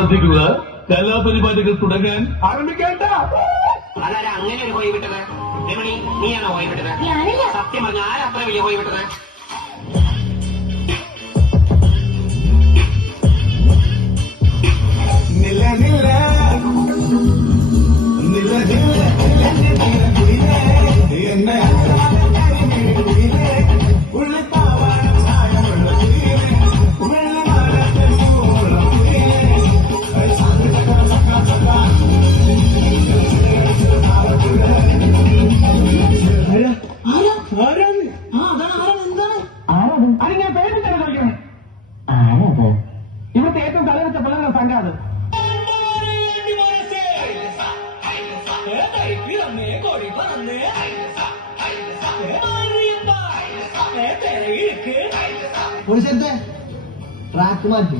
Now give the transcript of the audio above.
ശ്രദ്ധിക്കുക, കലാപരിപാടികൾ തുടങ്ങാൻ ആരംഭിക്കേണ്ട. അതാരാ അങ്ങനെ ഒരു പോയി വിട്ടത്? രമണി, നീയാണോ പോയി വിട്ടത്? സത്യം പറഞ്ഞ ആരത്ര വലിയ പോയി വിട്ടത്? അതിങ്ങനെ പേരിട്ടാണ് കളിക്കുന്നത്. ഇവിടുത്തെ ഏറ്റവും കളിവെച്ച പിള്ളേരുടെ സംഘാത്. ട്രാക്ക് മാറ്റി